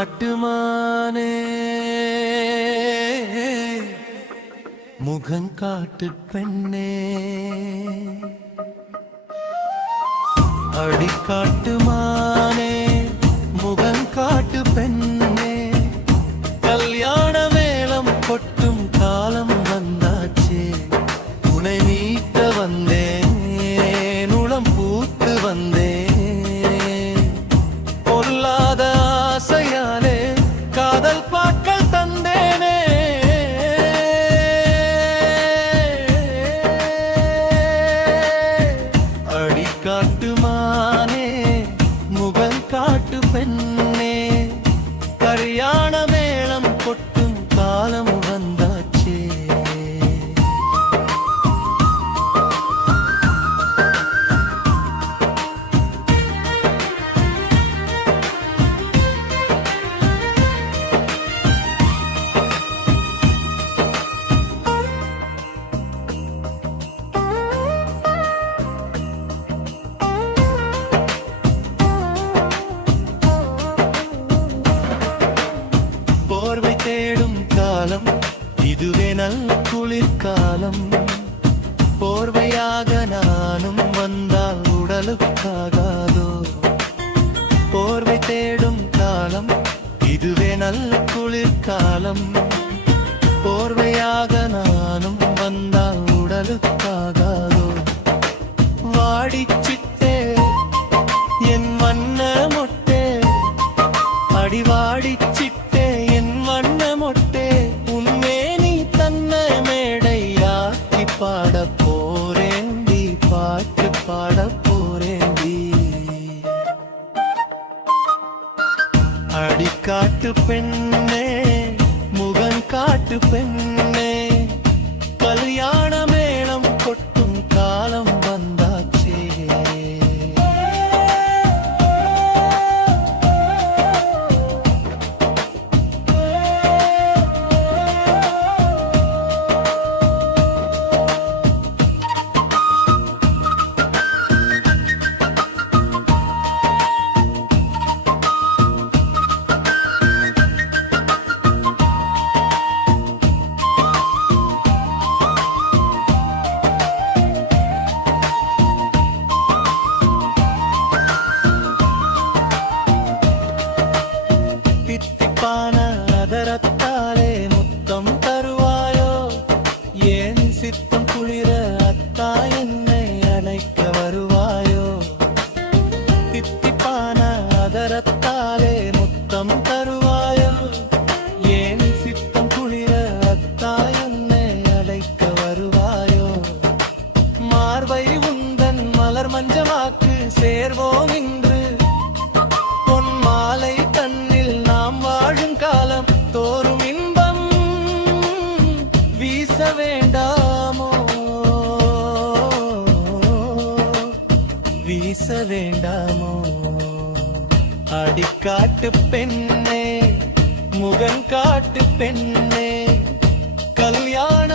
காட்டுமானே முகங்காட்டு பெண்ணே அடிக்காட்டுமானே முகங்காட்டு பெண்ணே கல்யாண வேலம் கொட்டும் காலம் வந்தாச்சே உனை மீட்ட வந்தேன் உளம் பூத்து வந்தேன் பொல்லாத ஆசையாலே காதல் பாக்கள் தந்தேனே அடிக்காட்டுமானே முகங்காட்டு பெண்ணே கல்யாண மேளம் கொட்டும் காலம் வந்தாச்சே போர்வை தேடும் காலம் இதுவே நல்ல குளிர்காலம் போர்வையாக நானும் வந்தால் உடலுக்காகாதோ போர்வை தேடும் காலம் இதுவே நல்ல குளிர்காலம் போர்வையாக நானும் வந்தால் உடலுக்காகாதோ வாடிச்சிட்டே என் வண்ண மொட்டே அடிவாடிச்சிட்டே என் வண்ண மொட்டே உன்மேனி தன்னை மேடையாக்கி பாட போரேந்தி பாட்டு பாட போரேந்தி அடிக்காட்டு பெண்ணே முகங்காட்டு பெண்ணே கல்யாண மேளம் கொட்டும் காலம் வந்தாச்சே அதரத்தாலே முத்தம் தருவாயோ ஏன் சித்தம் குளிர அத்தா என்னை அணைக்க வருவாயோ தித்திப்பான அதரத்தாலே முத்தம் தருவாயோ ஏன் சித்தம் குளிர அத்தா என்னை அழைக்க வருவாயோ மார்பை உந்தன் மலர் மஞ்சமாக்கு சேர்வோம் இன்று பொன் மாலை தன்னில் நாம் வாழும் காலம் தோறும் இன்பம் வீச வேண்டாமோ வீச வேண்டாமோ அடிக்காட்டு பெண்ணே முகங்காட்டு பெண்ணே கல்யாண